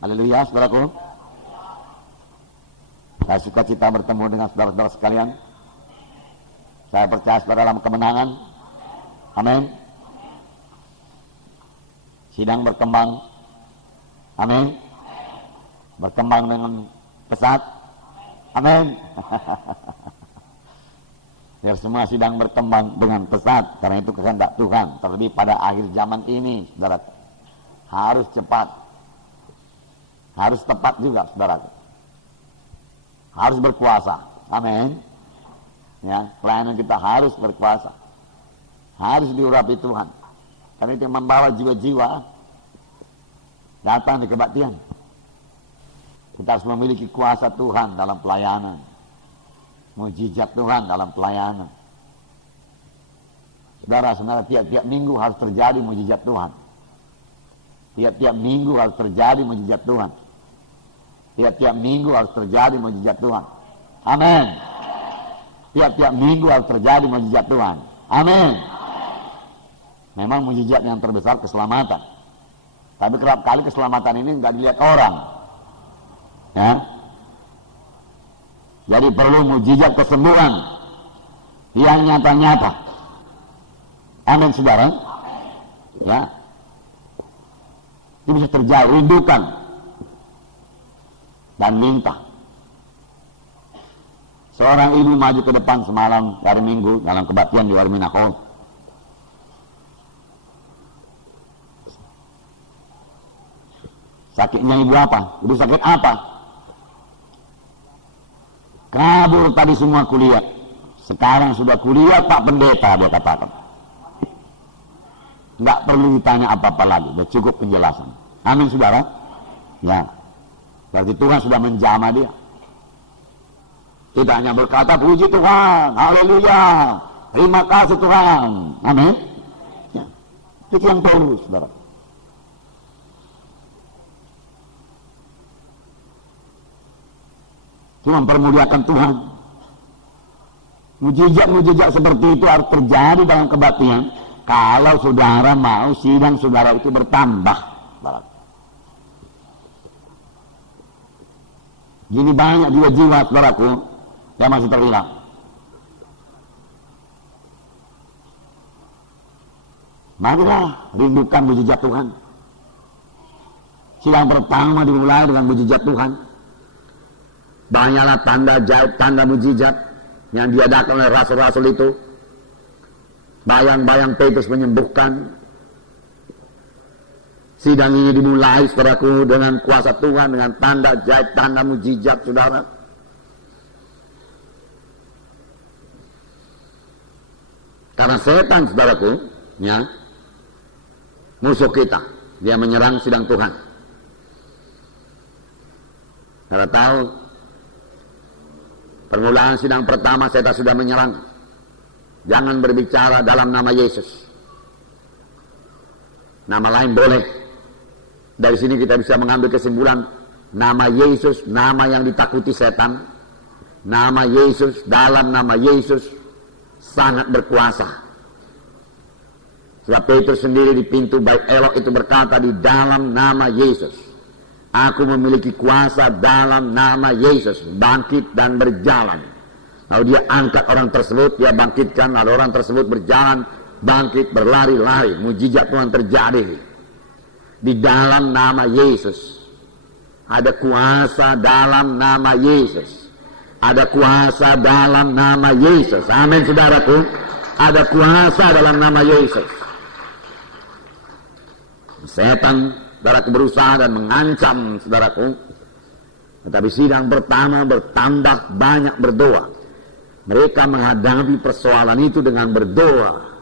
Haleluya, saudaraku. Saya suka cita bertemu dengan saudara-saudara sekalian. Saya percaya saudara dalam kemenangan. Amin. Sidang berkembang. Amin. Berkembang dengan pesat. Amin. Biar semua sidang berkembang dengan pesat, karena itu kehendak Tuhan. Terlebih pada akhir zaman ini, saudara, harus cepat, harus tepat juga, saudara, harus berkuasa. Amin. Ya, pelayanan kita harus berkuasa, harus diurapi Tuhan, karena itu yang membawa jiwa-jiwa datang di kebaktian. Kita harus memiliki kuasa Tuhan dalam pelayanan, mujizat Tuhan dalam pelayanan. Saudara, tiap-tiap minggu harus terjadi mujizat Tuhan. Tiap-tiap minggu harus terjadi mujizat Tuhan. Tiap-tiap minggu harus terjadi mujizat Tuhan. Amin. Tiap-tiap minggu harus terjadi mujizat Tuhan. Amin. Memang mujizat yang terbesar keselamatan. Tapi kerap kali keselamatan ini nggak dilihat orang. Ya. Jadi perlu mujizat kesembuhan yang nyata-nyata. Amin, saudara. Ya. Itu bisa terjadi, rindukan dan minta. Seorang ibu maju ke depan semalam hari Minggu dalam kebaktian di Warminako. Sakitnya ibu apa? Ibu sakit apa? Kabur tadi semua kuliah. Sekarang sudah kuliah Pak Pendeta, dia katakan. Nggak perlu ditanya apa-apa lagi, sudah cukup penjelasan. Amin, saudara. Ya, berarti Tuhan sudah menjamah dia. Tidak hanya berkata puji Tuhan, haleluya, terima kasih Tuhan. Amin. Ya, itu yang perlu, saudara. Cuma mempermuliakan Tuhan. Mujizat-mujizat seperti itu harus terjadi dalam kebaktian. Kalau saudara mau sidang saudara itu bertambah. Gini banyak jiwa-jiwa saudaraku yang masih terhilang. Marilah rindukan mujizat Tuhan. Sidang pertama dimulai dengan mujizat Tuhan. Banyaklah tanda ajaib, tanda mujizat yang diadakan oleh rasul-rasul itu. Bayang-bayang Petrus menyembuhkan. Sidang ini dimulai, saudaraku, dengan kuasa Tuhan, dengan tanda ajaib, tanda mujizat, saudara. Karena setan, saudaraku, ya, musuh kita, dia menyerang sidang Tuhan. Saudara tahu, permulaan sidang pertama setan sudah menyerang. Jangan berbicara dalam nama Yesus. Nama lain boleh. Dari sini kita bisa mengambil kesimpulan, nama Yesus, nama yang ditakuti setan. Nama Yesus, dalam nama Yesus sangat berkuasa. Sebab Petrus sendiri di pintu Bait Elok itu berkata, di dalam nama Yesus aku memiliki kuasa dalam nama Yesus, bangkit dan berjalan. Lalu dia angkat orang tersebut, dia bangkitkan, lalu orang tersebut berjalan, bangkit, berlari-lari. Mujizat Tuhan terjadi. Di dalam nama Yesus. Ada kuasa dalam nama Yesus. Ada kuasa dalam nama Yesus. Amin, saudaraku. Ada kuasa dalam nama Yesus. Setan, saudaraku, berusaha dan mengancam, saudaraku. Tetapi sidang pertama bertambah banyak berdoa. Mereka menghadapi persoalan itu dengan berdoa.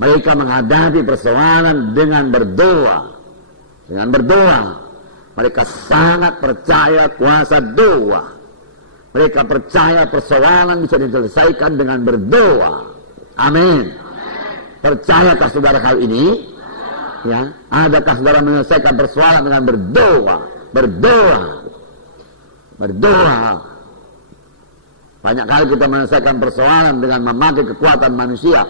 Mereka menghadapi persoalan dengan berdoa. Dengan berdoa. Mereka sangat percaya kuasa doa. Mereka percaya persoalan bisa diselesaikan dengan berdoa. Amin. Percayakah saudara hal ini? Ya, adakah saudara menyelesaikan persoalan dengan berdoa? Berdoa. Berdoa. Banyak kali kita menyelesaikan persoalan dengan memakai kekuatan manusia.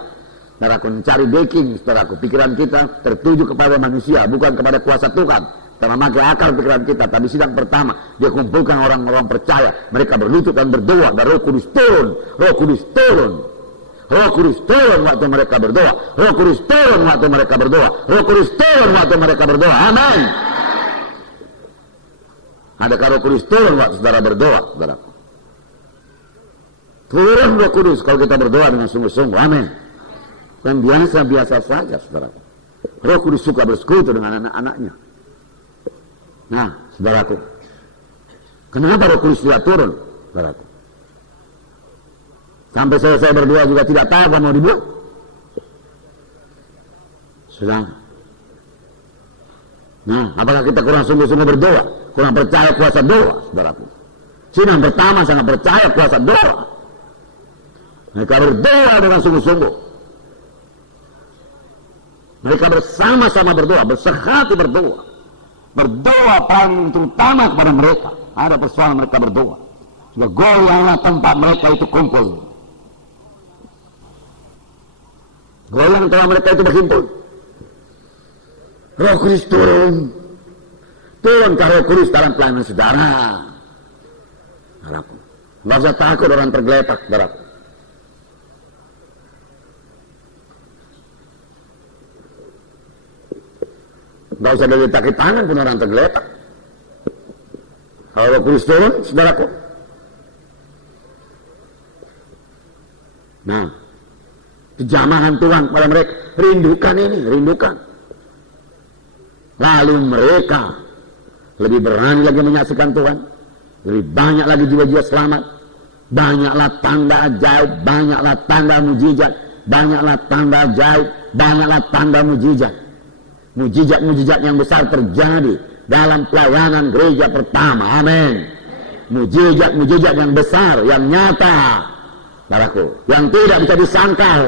Saudaraku, mencari backing, saudaraku. Pikiran kita tertuju kepada manusia, bukan kepada kuasa Tuhan. karena memakai akal pikiran kita. Tapi sidang pertama dia kumpulkan orang-orang percaya, mereka berlutut dan berdoa, dan Roh Kudus turun. Roh Kudus turun. Roh Kudus turun waktu mereka berdoa. Roh Kudus turun waktu mereka berdoa. Roh Kudus turun waktu mereka berdoa. Amin. Adakah Roh Kudus turun waktu saudara berdoa, saudaraku? Turun Roh Kudus kalau kita berdoa dengan sungguh-sungguh. Amin. Kan biasa-biasa saja, saudaraku. Roh Kudus suka bersekutu dengan anak-anaknya. Nah, saudaraku, kenapa Roh Kudus tidak turun, saudaraku? Sampai saya berdua juga tidak tahu apa mau dibuat. Sudah. Nah, apakah kita kurang sungguh-sungguh berdoa? Kurang percaya kuasa doa, saudaraku? Sidang pertama sangat percaya kuasa doa. Mereka berdoa dengan sungguh-sungguh. Mereka bersama-sama berdoa, bersehati berdoa. Berdoa paling terutama kepada mereka. Ada persoalan mereka berdoa. Sudah goyanglah tempat mereka itu kumpul. Goyang tempat mereka itu berhimpun. Roh Kudus turun. Turunkah Roh Kudus dalam pelayanan saudara? Saudaraku, nggak usah takut orang tergeletak, saudaraku. Nggak usah diletaki tangan pun orang tergeletak. Kalau Roh Kudus turun, saudaraku. Nah, kejamahan Tuhan pada mereka, rindukan ini, rindukan. Lalu mereka lebih berani lagi menyaksikan Tuhan, lebih banyak lagi jiwa-jiwa selamat, banyaklah tanda ajaib, banyaklah tanda mujizat, banyaklah tanda ajaib, banyaklah tanda mujizat. Mujizat-mujizat yang besar terjadi dalam pelayanan gereja pertama. Amin. Mujizat-mujizat yang besar, yang nyata, saudaraku, yang tidak bisa disangkal,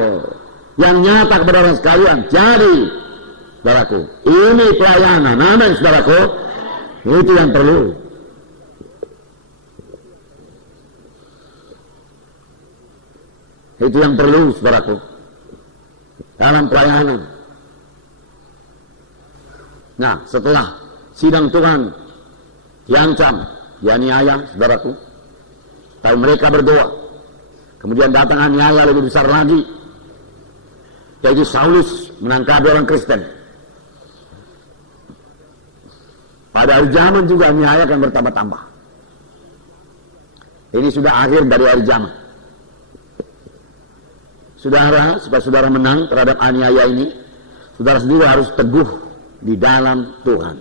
yang nyata kepada orang sekalian. Jadi, saudaraku, ini pelayanan. Amin, saudaraku. Itu yang perlu. Itu yang perlu, saudaraku, dalam pelayanan. Nah, setelah sidang Tuhan diancam, dianiaya, saudaraku, tapi mereka berdoa. Kemudian datang aniaya lebih besar lagi, yaitu Saulus menangkap orang Kristen. Pada hari zaman juga aniaya akan bertambah-tambah. Ini sudah akhir dari hari zaman. Saudara, supaya saudara menang terhadap aniaya ini, saudara sendiri harus teguh di dalam Tuhan,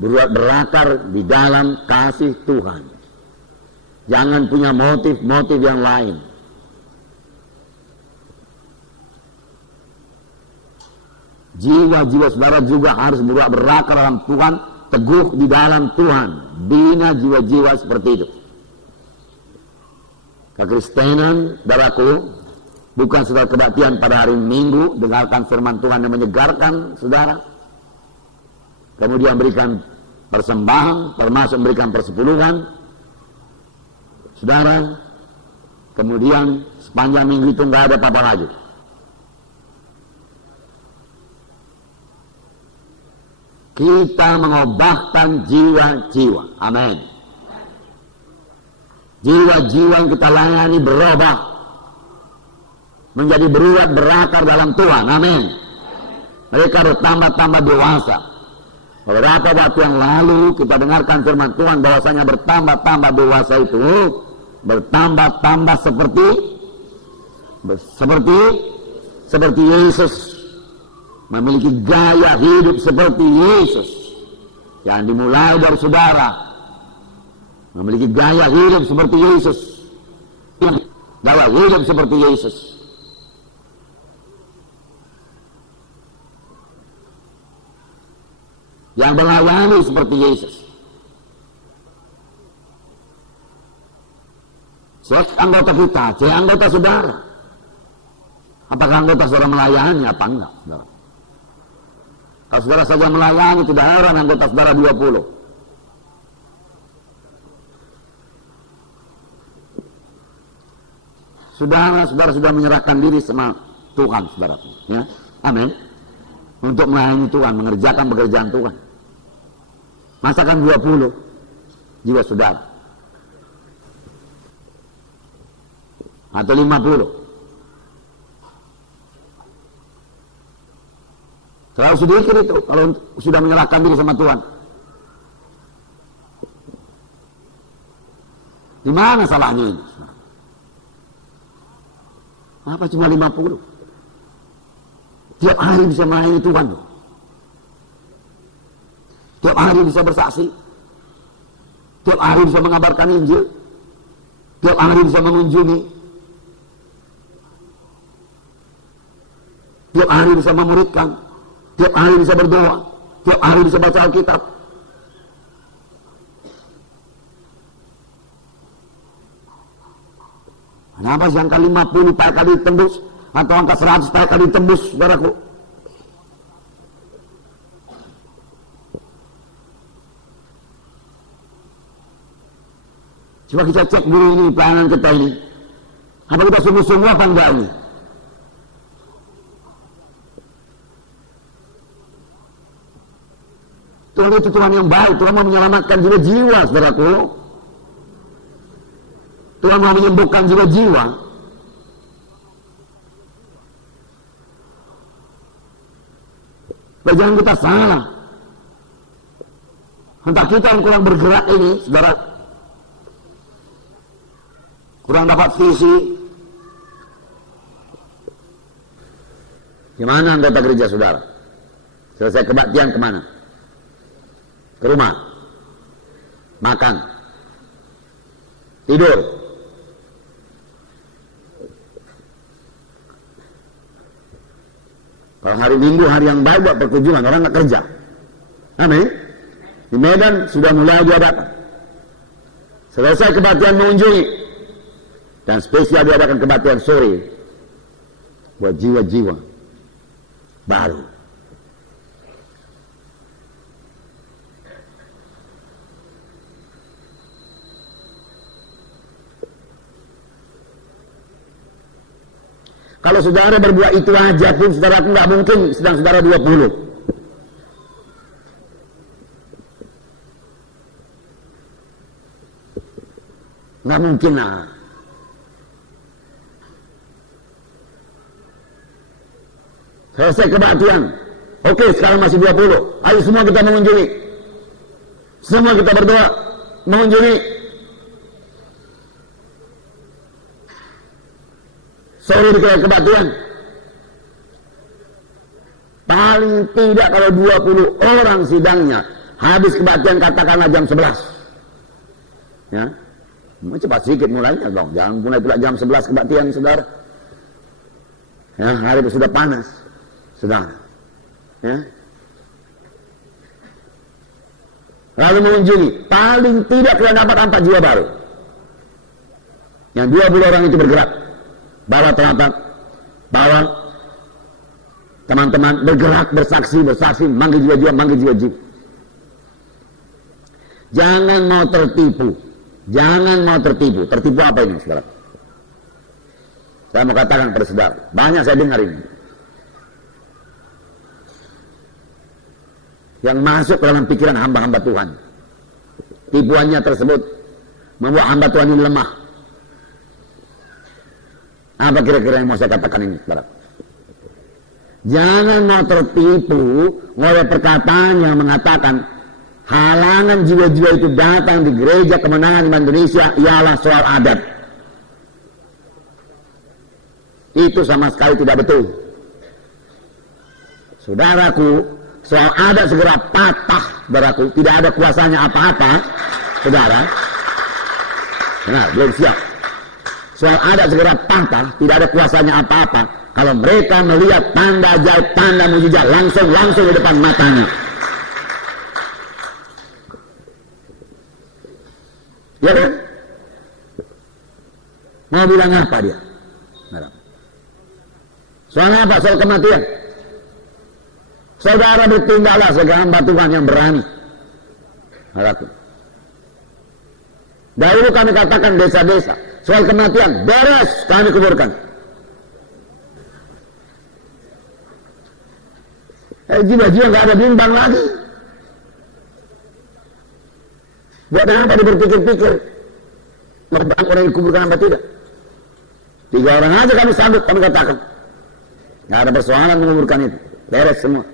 berakar di dalam kasih Tuhan. Jangan punya motif-motif yang lain. Jiwa-jiwa saudara juga harus berakar dalam Tuhan, teguh di dalam Tuhan. Bina jiwa-jiwa seperti itu. Kekristenan, saudaraku, bukan sekedar kebaktian pada hari Minggu, dengarkan firman Tuhan yang menyegarkan saudara, kemudian berikan persembahan, termasuk memberikan persepuluhan, saudara, kemudian sepanjang minggu itu nggak ada apa-apa lagi. Kita mengobahkan jiwa-jiwa. Amin. Jiwa-jiwa yang kita layani berubah menjadi berakar dalam Tuhan. Amin. Mereka bertambah-tambah dewasa. Beberapa waktu yang lalu kita dengarkan firman Tuhan bahwasanya bertambah-tambah dewasa itu bertambah-tambah seperti Yesus, memiliki gaya hidup seperti Yesus yang dimulai dari saudara, memiliki gaya hidup seperti Yesus, gaya hidup seperti Yesus. Yang melayani seperti Yesus. Cek anggota kita, cek anggota saudara. Apakah anggota saudara melayani apa enggak, saudara? Kalau saudara saja melayani, tidak heran anggota saudara 20. Saudara sudah menyerahkan diri sama Tuhan, saudara. Ya, amin. Untuk melayani Tuhan, mengerjakan pekerjaan Tuhan. Masakan 20 jiwa saudara. Atau 50. Terlalu sedikit itu kalau sudah menyerahkan diri sama Tuhan. Di mana salahnya ini? Apa cuma 50? Tiap hari bisa melayani Tuhan. Tiap hari bisa bersaksi. Tiap hari bisa mengabarkan Injil. Tiap hari bisa mengunjungi. Tiap hari bisa memuridkan. Tiap hari bisa berdoa. Tiap hari bisa baca Alkitab. Kenapa sih angka 50 tak kali tembus? Atau angka 100 tak kali tembus, saudaraku? Coba kita cek dulu ini pelayanan kita ini. Apa kita sungguh-sungguh apa enggak ini? Tuhan itu Tuhan yang baik. Tuhan mau menyelamatkan jiwa-jiwa, saudaraku. Tuhan mau menyembuhkan jiwa-jiwa. Jangan kita salah. Entah kita yang kurang bergerak ini, saudara. Kurang dapat visi. Gimana anggota gereja saudara? Selesai kebaktian kemana? Ke rumah. Makan. Tidur. Kalau hari Minggu, hari yang baik buat perkunjungan, orang nggak kerja. Amin. Di Medan sudah mulai diadakan. Selesai kebaktian mengunjungi. Dan spesial diadakan kebaktian sore buat jiwa-jiwa baru. Kalau saudara berbuat itu aja pun saudara nggak mungkin sedang saudara 20. Nggak mungkin lah. Selesai kebaktian. Oke, sekarang masih 20. Ayo semua kita mengunjungi. Semua kita berdoa mengunjungi. Sore di kebaktian. Paling tidak kalau 20 orang sidangnya, habis kebaktian katakanlah jam 11. Ya. Cepat sedikit mulainya dong. Jangan mulai pula jam 11 kebaktian, saudara. Ya, hari itu sudah panas. Saudara. Ya. Lalu mengunjungi. Paling tidak kalian dapat 4 jiwa baru. Yang 20 orang itu bergerak. Bawa telapak. Bawa teman-teman bergerak, bersaksi, manggil jiwa-jiwa. Jangan mau tertipu. Tertipu apa ini, saudara? Saya mau katakan pada saudara. Banyak saya dengar ini. Yang masuk dalam pikiran hamba-hamba Tuhan. Tipuannya tersebut membuat hamba Tuhan ini lemah. Apa kira-kira yang mau saya katakan ini, saudara? Jangan mau tertipu oleh perkataan yang mengatakan halangan jiwa-jiwa itu datang di gereja kemenangan iman Indonesia ialah soal adat. Itu sama sekali tidak betul. Saudaraku, soal adat segera patah, saudaraku. Tidak ada kuasanya apa-apa, saudara. Benar, belum siap. Soal adat segera patah, tidak ada kuasanya apa-apa. Kalau mereka melihat tanda ajaib, tanda mujizat langsung di depan matanya. Ya kan? Mau bilang apa dia? Soal apa? Soal kematian. Saudara bertindaklah sebagai hamba Tuhan yang berani. Harapku. Dahulu kami katakan desa-desa. Soal kematian, beres kami kuburkan. Jiwa-jiwa nggak ada bimbang lagi. Buat apa dia berpikir-pikir? Orang yang dikuburkan apa tidak? 3 orang aja kami sanggup, kami katakan. Nggak ada persoalan menguburkan itu. Beres semua.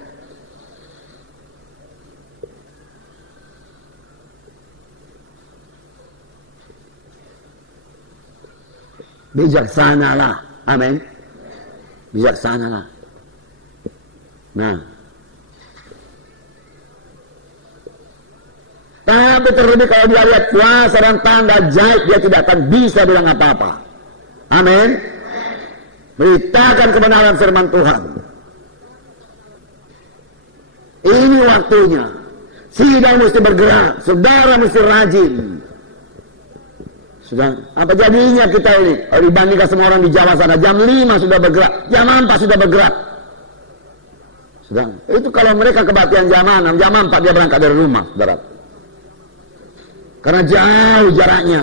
Bijaksanalah. Amin. Bijaksanalah. Nah. Tapi terlebih kalau dia lihat kuasa dan tanda ajaib, dia tidak akan bisa bilang apa-apa. Amin. Beritakan kebenaran firman Tuhan. Ini waktunya. Sidang mesti bergerak. Saudara mesti rajin. Sudah, apa jadinya kita ini? Kalau dibandingkan semua orang di Jawa sana, jam 5 sudah bergerak, jam 4 sudah bergerak. Sudah, itu kalau mereka kebaktian jam 6, jam 4 dia berangkat dari rumah, saudara. Karena jauh jaraknya.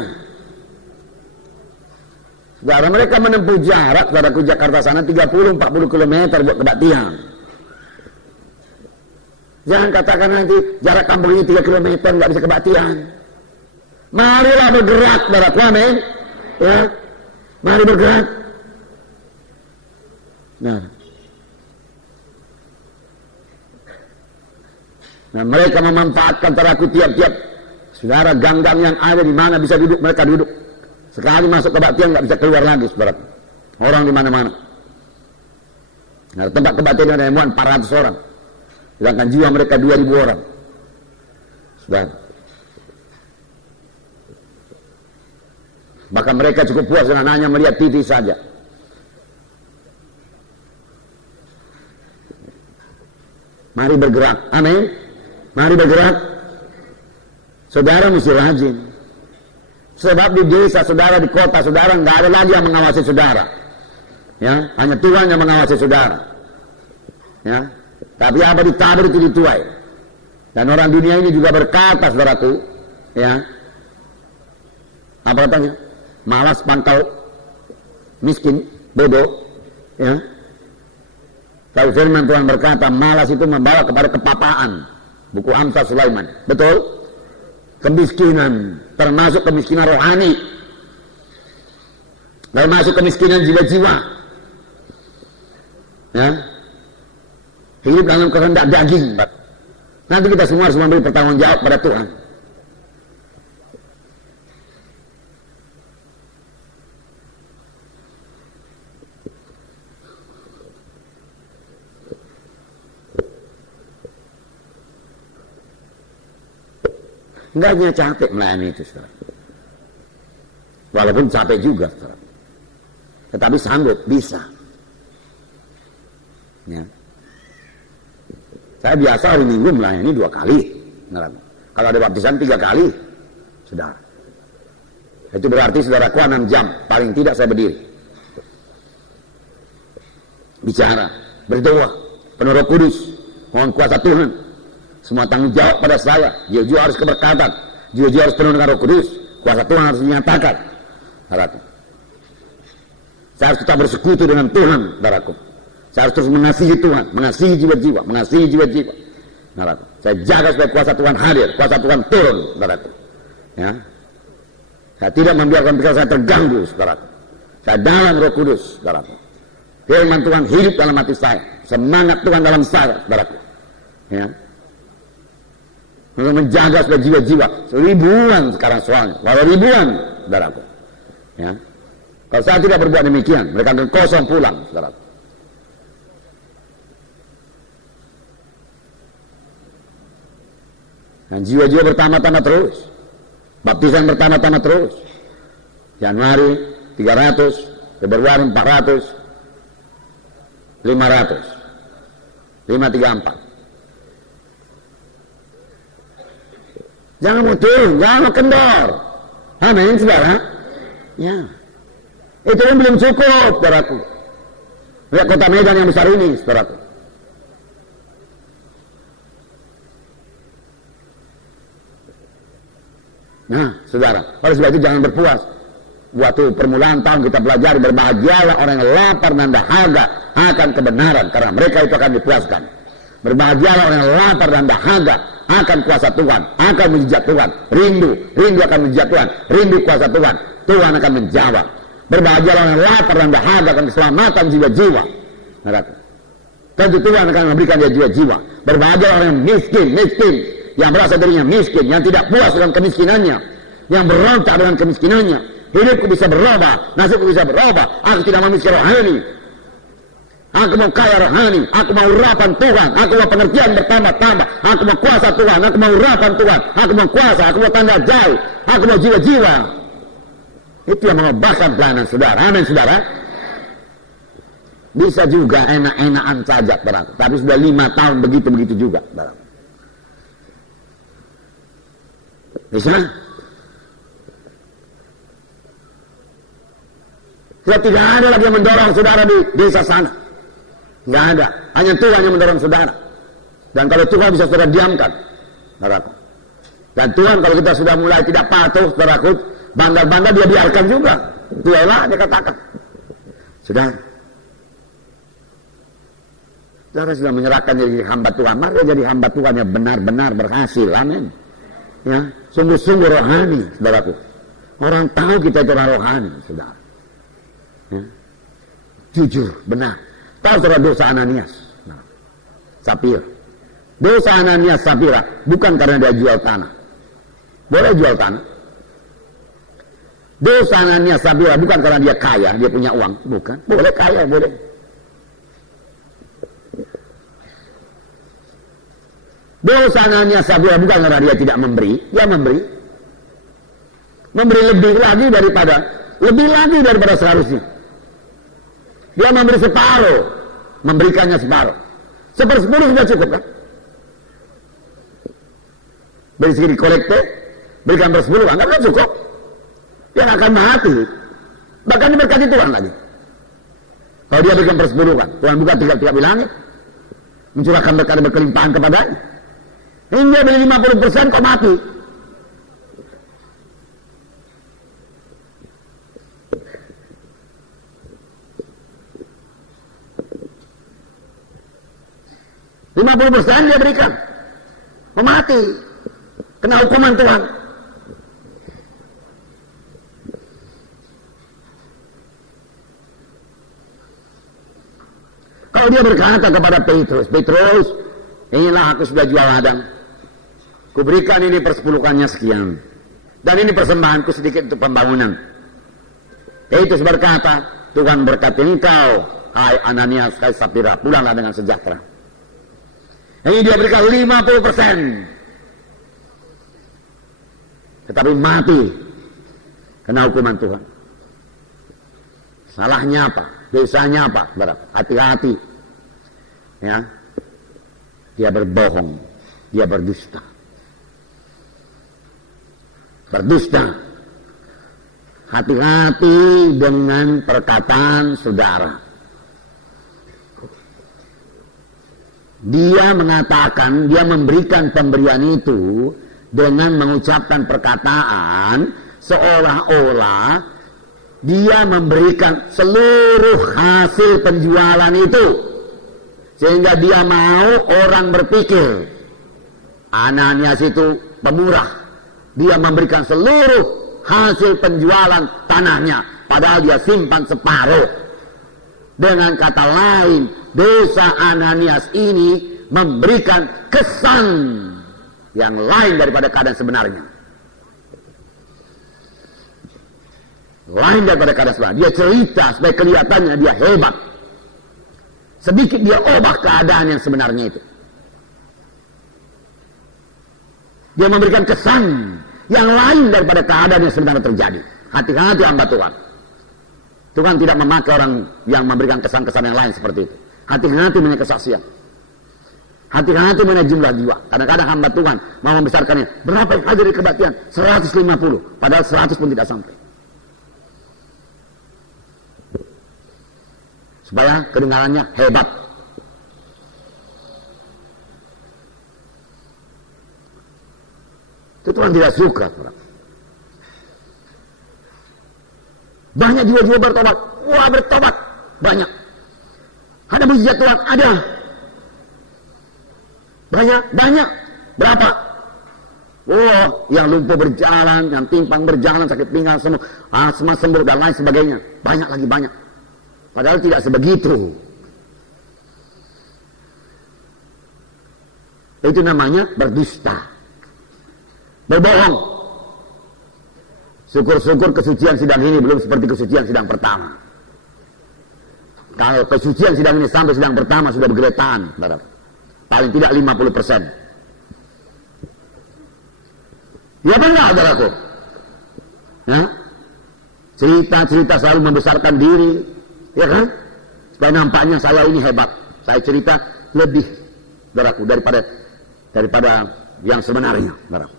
Saudara, mereka menempuh jarak, saudara, ke Jakarta sana 30-40 km buat kebaktian. Jangan katakan nanti jarak kampung ini 3 km nggak bisa kebaktian. Marilah bergerak, saudara, amin. Ya, mari bergerak. Nah, mereka memanfaatkan teraku tiap-tiap saudara gang-gang yang ada di mana bisa duduk, mereka duduk. Sekali masuk kebaktian nggak bisa keluar lagi, saudara. Orang di mana-mana. Nah, tempat kebaktian ada yang 400 orang. Sedangkan jiwa mereka 2000 orang. Saudara. Maka mereka cukup puas dengan hanya melihat TV saja. Mari bergerak, amin. Mari bergerak. Saudara mesti rajin. Sebab di desa saudara, di kota saudara, nggak ada lagi yang mengawasi saudara. Ya, hanya Tuhan yang mengawasi saudara. Ya, tapi apa ditabur itu dituai. Dan orang dunia ini juga berkata, saudaraku, ya, apa katanya? Malas pangkal miskin, bodoh, ya. Kalau firman Tuhan berkata, malas itu membawa kepada kepapaan. Buku Amsal Sulaiman, betul? Kemiskinan, termasuk kemiskinan rohani, termasuk kemiskinan jiwa-jiwa, ya. Hidup dalam kehendak daging. Nanti kita semua harus memberi pertanggung jawab pada Tuhan. Enggak hanya capek melayani itu, saudara. Walaupun capek juga, saudara. Tetapi sanggup, bisa. Ya. Saya biasa hari Minggu melayani 2 kali. Kalau ada baptisan 3 kali, saudara. Itu berarti saudaraku 6 jam, paling tidak saya berdiri. Bicara, berdoa, penuh Roh Kudus, mohon kuasa Tuhan. Semua tanggung jawab pada saya. Jiwa-jiwa harus keberkatan. Jiwa-jiwa harus penuh dengan Roh Kudus. Kuasa Tuhan harus dinyatakan. Saudaraku. Saya harus tetap bersekutu dengan Tuhan, saudaraku. Saya harus terus mengasihi Tuhan, mengasihi jiwa-jiwa, mengasihi jiwa-jiwa. Saudaraku. Saya jaga supaya kuasa Tuhan hadir, kuasa Tuhan turun, saudaraku. Ya. Saya tidak membiarkan pikiran saya terganggu, saudaraku. Saya dalam Roh Kudus, saudaraku. Firman Tuhan hidup dalam hati saya. Semangat Tuhan dalam saya, saudaraku. Ya. Untuk menjaga supaya jiwa-jiwa, ribuan sekarang soalnya, kalau ribuan, saudaraku. Ya. Kalau saya tidak berbuat demikian, mereka akan kosong pulang, saudaraku. Dan jiwa-jiwa bertambah-tambah terus, baptisan bertambah-tambah terus. Januari 300, Februari 400, 500, 534. Jangan mau turun, jangan mau kendor. Amin, saudara. Ya. Itu yang belum cukup, saudaraku. Lihat kota Medan yang besar ini, saudaraku. Nah, saudara, pada sebab itu jangan berpuas. Waktu permulaan tahun kita pelajari, berbahagialah orang yang lapar dan dahaga akan kebenaran, karena mereka itu akan dipuaskan. Berbahagialah orang yang lapar dan dahaga akan kuasa Tuhan, akan menjejak Tuhan. Rindu akan menjejak Tuhan, rindu kuasa Tuhan, Tuhan akan menjawab. Berbahagialah orang yang lapar dan dahaga akan keselamatan jiwa-jiwa. Tentu Tuhan akan memberikan dia jiwa-jiwa. Berbahagialah orang yang miskin, yang merasa dirinya miskin, yang tidak puas dengan kemiskinannya, yang berontak dengan kemiskinannya. Hidupku bisa berubah, nasibku bisa berubah. Aku tidak mau miskin rohani. Aku mau kaya rohani, aku mau urapan Tuhan, aku mau pengertian bertambah-tambah, aku mau kuasa Tuhan, aku mau urapan Tuhan, aku mau kuasa, aku mau tanda jauh, aku mau jiwa-jiwa. Itu yang mengubahkan pelayanan saudara. Amin saudara. Bisa juga enak-enakan saja, tapi sudah 5 tahun begitu-begitu juga. Bisa? Sudah tidak ada lagi yang mendorong saudara di desa sana. Tidak ada. Hanya Tuhan yang mendorong saudara. Dan kalau Tuhan bisa saudara diamkan, saudaraku. Dan Tuhan kalau kita sudah mulai tidak patuh, saudaraku, bandar-bandar dia biarkan juga. Tuhanlah dia katakan. Saudara sudah menyerahkan jadi hamba Tuhan. Mari jadi hamba Tuhan yang benar-benar berhasil. Amin. Ya, sungguh-sungguh rohani, saudaraku. Orang tahu kita itu orang rohani, saudara. Ya. Jujur, benar. Tahu saudara dosa Ananias, Sapira. Dosa Ananias Sapira bukan karena dia jual tanah. Boleh jual tanah. Dosa Ananias Sapira bukan karena dia kaya, dia punya uang. Bukan. Boleh kaya, boleh. Dosa Ananias Sapira bukan karena dia tidak memberi. Dia memberi. Memberi lebih lagi daripada seharusnya. Dia memberi separuh, memberikannya separuh. 1/10 sudah cukup kan? Dari segi kolekte, berikan 1/10 kan? Enggak cukup. Dia akan mati. Bahkan diberkati Tuhan lagi. Kalau dia berikan 1/10 kan, Tuhan buka tiga-tiga di langit, mencurahkan berkat berkelimpahan kepadanya. Ini dia beli 50% kok mati. %50 dia berikan, mati, kena hukuman Tuhan. Kalau dia berkata kepada Petrus, inilah aku sudah jual ladang, kuberikan ini persepuluhannya sekian, dan ini persembahanku sedikit untuk pembangunan. Petrus berkata, Tuhan berkati engkau, hai Ananias, hai Sapira, pulanglah dengan sejahtera. Ini dia berikan 50%. Tetapi mati kena hukuman Tuhan. Salahnya apa? Dosanya apa? Hati-hati. Ya. Dia berbohong, dia berdusta. Berdusta. Hati-hati dengan perkataan saudara. Dia mengatakan, dia memberikan pemberian itu dengan mengucapkan perkataan seolah-olah dia memberikan seluruh hasil penjualan itu, sehingga dia mau orang berpikir Ananias itu pemurah. Dia memberikan seluruh hasil penjualan tanahnya, padahal dia simpan separuh. Dengan kata lain, dosa Ananias ini memberikan kesan yang lain daripada keadaan sebenarnya. Lain daripada keadaan sebenarnya. Dia cerita supaya kelihatannya dia hebat. Sedikit dia ubah keadaan yang sebenarnya itu. Dia memberikan kesan yang lain daripada keadaan yang sebenarnya terjadi. Hati-hati hamba Tuhan. Tuhan tidak memakai orang yang memberikan kesan-kesan yang lain seperti itu. Hati-hati mengenai kesaksian. Hati-hati mengenai jumlah jiwa. Kadang-kadang hamba Tuhan mau membesarkannya. Berapa yang hadir di kebaktian? 150. Padahal 100 pun tidak sampai. Supaya kedengarannya hebat. Itu Tuhan tidak suka. Banyak jiwa-jiwa bertobat. Wah, bertobat. Banyak. Ada mujizat Tuhan? Ada. Banyak. Berapa? Oh, yang lumpuh berjalan, yang timpang berjalan, sakit pinggang semua, asma sembuh dan lain sebagainya. Banyak. Padahal tidak sebegitu. Itu namanya berdusta, berbohong. Syukur-syukur kesucian sidang ini belum seperti kesucian sidang pertama. Kalau kesucian sidang ini sampai sidang pertama sudah bergeletaan, paling tidak 50%. Ya benar, saudaraku. Ya? Cerita-cerita selalu membesarkan diri, ya kan? Supaya nampaknya saya ini hebat. Saya cerita lebih, saudaraku, daripada yang sebenarnya, saudaraku.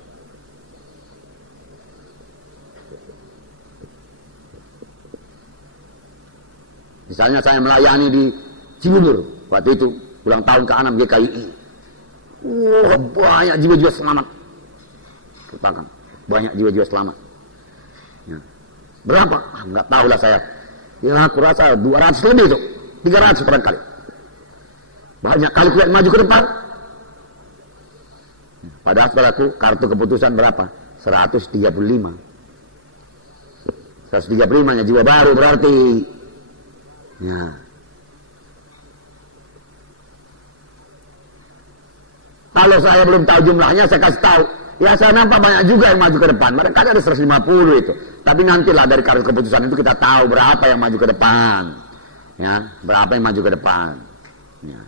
Misalnya saya melayani di Cibubur waktu itu ulang tahun ke-6 GKI. Wah, banyak jiwa-jiwa selamat. Katakan, banyak jiwa-jiwa selamat. Ya. Berapa? Enggak tahu lah saya. Ya aku rasa 200 lebih itu. 300 barangkali. Banyak kali kulihat maju ke depan. Padahal saudaraku, kartu keputusan berapa? 135. 135-nya jiwa baru berarti. Ya. Kalau saya belum tahu jumlahnya, saya kasih tahu. Ya saya nampak banyak juga yang maju ke depan. Mereka ada 150 itu. Tapi nantilah dari kartu keputusan itu kita tahu berapa yang maju ke depan. Ya, berapa yang maju ke depan. Ya.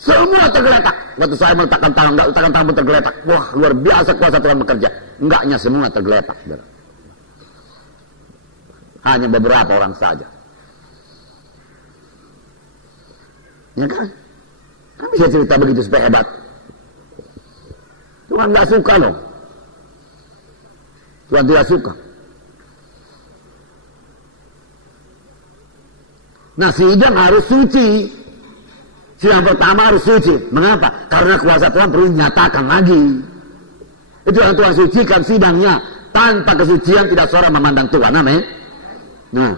Semua tergeletak. Waktu saya meletakkan tangan, enggak letakkan tangan pun tergeletak. Wah, luar biasa kuasa Tuhan bekerja. Enggaknya semua tergeletak. Hanya beberapa orang saja. Ya kan? Kan bisa cerita begitu supaya hebat. Tuhan tidak suka loh. Tuhan tidak suka. Nah, sidang harus suci. Sidang pertama harus suci. Mengapa? Karena kuasa Tuhan perlu dinyatakan lagi. Itu yang Tuhan sucikan sidangnya. Tanpa kesucian tidak seorang memandang Tuhan. Amin. Nah,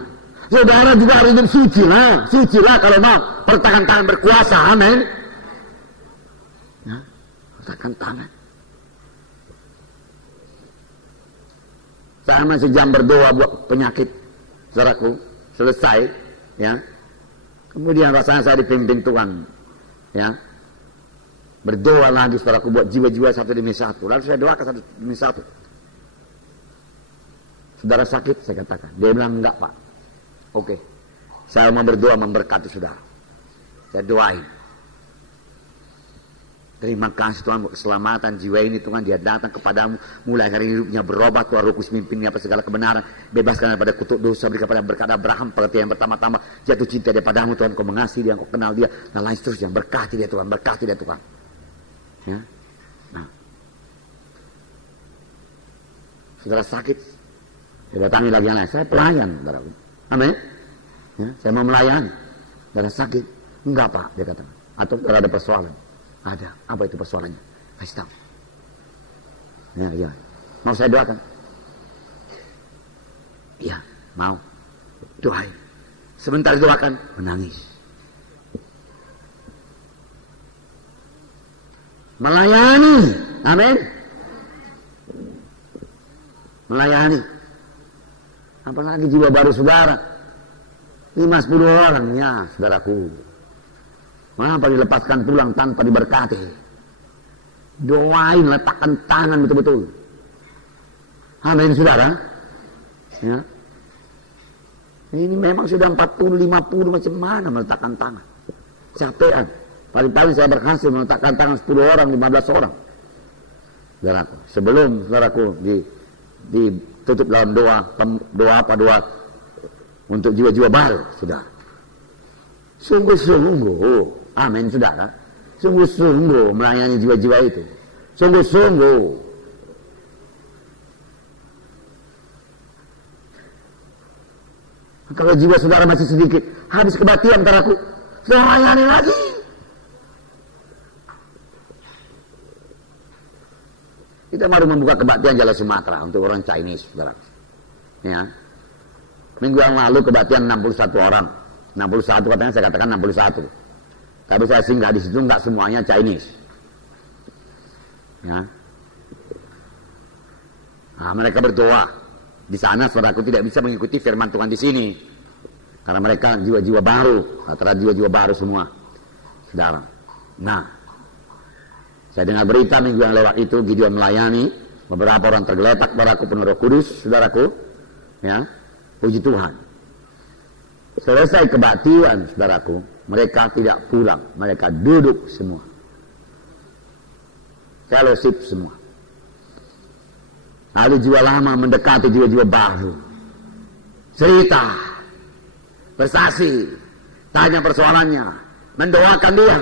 saudara juga harus hidup suci lah. Suci lah kalau mau pertahan tangan berkuasa. Amin. Nah, pertahan tangan. Saya masih jam berdoa buat penyakit saudaraku, selesai, ya. Kemudian rasanya saya dipimpin Tuhan, ya. Berdoa lagi saudaraku buat jiwa-jiwa satu demi satu. Lalu saya doakan satu demi satu. Saudara sakit, saya katakan. Dia bilang enggak Pak. Oke, saya mau berdoa memberkati saudara. Saya doain. Terima kasih Tuhan buat keselamatan jiwa ini Tuhan, dia datang kepadamu, mulai hari hidupnya berubah, Tuhan Roh Kudus mimpinnya pada segala kebenaran, bebaskan daripada kutuk dosa, berikan kepada berkat Abraham, pengertian yang pertama-tama jatuh cinta daripada-Mu Tuhan, Kau mengasihi dia, Kau kenal dia, dan lain seterusnya. Berkati dia Tuhan, berkati dia Tuhan. Ya. Nah, saudara sakit, saya datangi lagi yang lain, saya pelayan, saudara. Amin. Ya, saya mau melayani. Saudara sakit, enggak Pak, dia kata. Atau saudara ada persoalan. Ada. Apa itu persoalannya? Kasih tahu. Ya. Mau saya doakan? Ya, mau. Doain. Sebentar doakan, menangis. Melayani. Amin. Melayani. Apalagi jiwa baru saudara. 5-10 orang, ya saudaraku. Mengapa dilepaskan pulang tanpa diberkati? Doain, letakkan tangan betul-betul. Amin saudara. Ya. Ini memang sudah 40-50 macam mana meletakkan tangan. Capean. Paling-paling saya berhasil meletakkan tangan 10 orang, 15 orang. Saudaraku. Sebelum saudaraku ditutup dalam doa untuk jiwa-jiwa baru, sudah. Sungguh-sungguh. Amin saudara. Sungguh-sungguh melayani jiwa-jiwa itu. Sungguh-sungguh. Kalau jiwa saudara masih sedikit, habis kebaktian antaraku, saudara layani lagi. Kita baru membuka kebaktian Jalan Sumatera untuk orang Chinese, saudara. Ya. Minggu yang lalu kebaktian 61 orang. 61 katanya, saya katakan 61. Tapi saya singgah di situ, nggak semuanya Chinese. Ya. Nah, mereka berdoa. Di sana saudaraku tidak bisa mengikuti firman Tuhan di sini. Karena mereka jiwa-jiwa baru, rata-rata jiwa-jiwa baru semua. Saudara. Nah, saya dengar berita minggu yang lewat itu, Gideon melayani, beberapa orang tergeletak, saudaraku, penuh Roh Kudus, saudaraku. Ya, puji Tuhan. Selesai kebaktian, saudaraku, mereka tidak pulang, mereka duduk semua. Fellowship semua. Lalu jiwa lama mendekati jiwa-jiwa baru. Cerita, bersaksi, tanya persoalannya, mendoakan dia.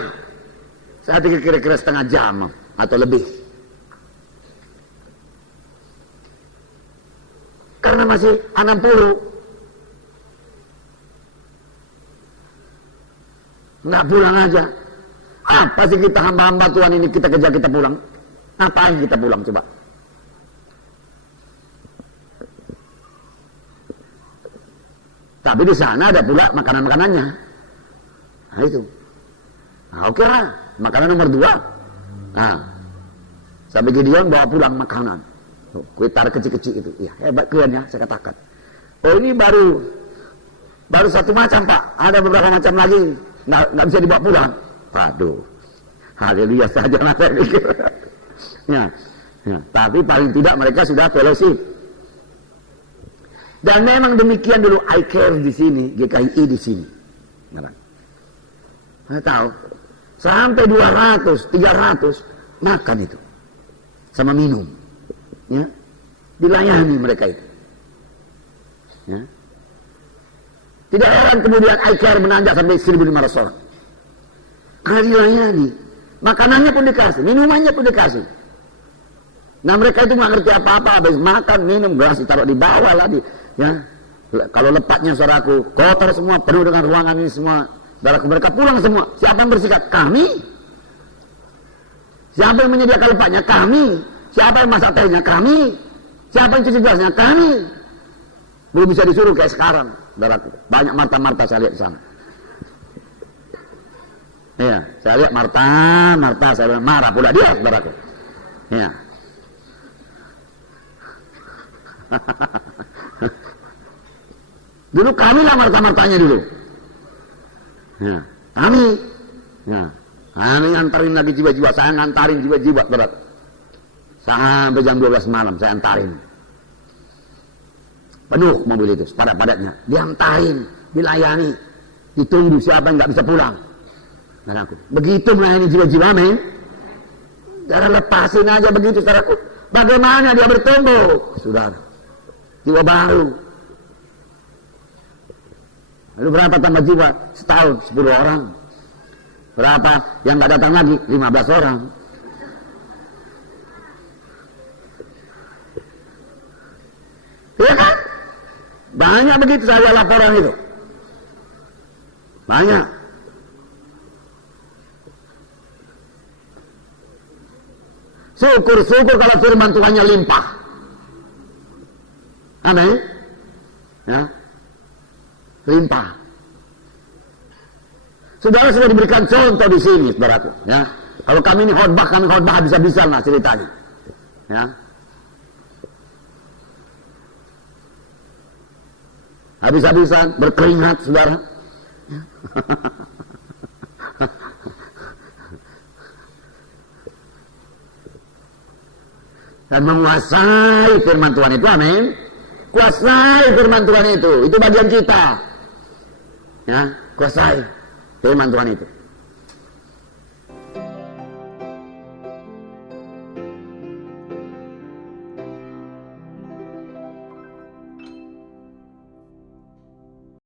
Saya pikir kira-kira setengah jam atau lebih. Karena masih 60. Nggak pulang aja. Apa sih kita hamba-hamba Tuhan ini kita kejar kita pulang? Ngapain kita pulang coba? Tapi di sana ada pula makanan-makanannya. Nah itu. Nah oke lah. Makanan nomor 2. Nah. Sampai Gideon bawa pulang makanan. Kue tar kecil-kecil itu. Ya hebat kalian ya saya katakan. Oh ini baru satu macam Pak. Ada beberapa macam lagi. Nggak bisa dibawa pulang. Waduh. Haleluya saja lah saya pikir. Ya. Tapi paling tidak mereka sudah fellowship. Dan memang demikian dulu iCare di sini, GKI di sini. Saya tahu, sampai 200, 300 makan itu. Sama minum. Ya. Dilayani mereka itu. Ya. Tidak heran kemudian iCare menanjak sampai 1.500 orang. Karena dilayani. Makanannya pun dikasih, minumannya pun dikasih. Nah mereka itu nggak ngerti apa-apa, habis makan, minum, gelas ditaruh di bawah lagi. Ya, kalau lepatnya saudaraku kotor semua, penuh dengan ruangan ini semua, saudaraku mereka pulang semua. Siapa yang bersikat? Kami. Siapa yang menyediakan lepatnya? Kami. Siapa yang masak tehnya? Kami. Siapa yang cuci gelasnya? Kami. Belum bisa disuruh kayak sekarang, saudaraku. Banyak Marta saya lihat di sana. Iya, saya lihat Marta, saya marah pula dia, saudaraku. Iya. Dulu kami lah Marta-Martanya dulu. Ya, kami. Ya, kami ngantarin lagi jiwa-jiwa. Saya ngantarin jiwa-jiwa berat. Sampai jam 12 malam saya antarin. Penuh mobil itu, sepadat-padatnya. Diantarin, dilayani, ditunggu siapa yang nggak bisa pulang. Dan aku, begitu melayani jiwa-jiwa, men. Jangan lepasin aja begitu, saudaraku. Bagaimana dia bertumbuh, saudara? Jiwa baru. Lalu berapa tambah jiwa? Setahun 10 orang. Berapa yang nggak datang lagi? 15 orang. Iya kan? Banyak begitu saya laporan itu. Banyak. Syukur-syukur kalau firman Tuhannya limpah. Amin. Ya. Limpah. Saudara sudah diberikan contoh di sini, saudaraku. Ya. Kalau kami ini khotbah habis-habisan lah ceritanya. Ya. Habis-habisan, berkeringat, saudara. Ya. Dan menguasai firman Tuhan itu, amin. Kuasai firman Tuhan itu bagian kita. Ya, kuasai firman Tuhan itu.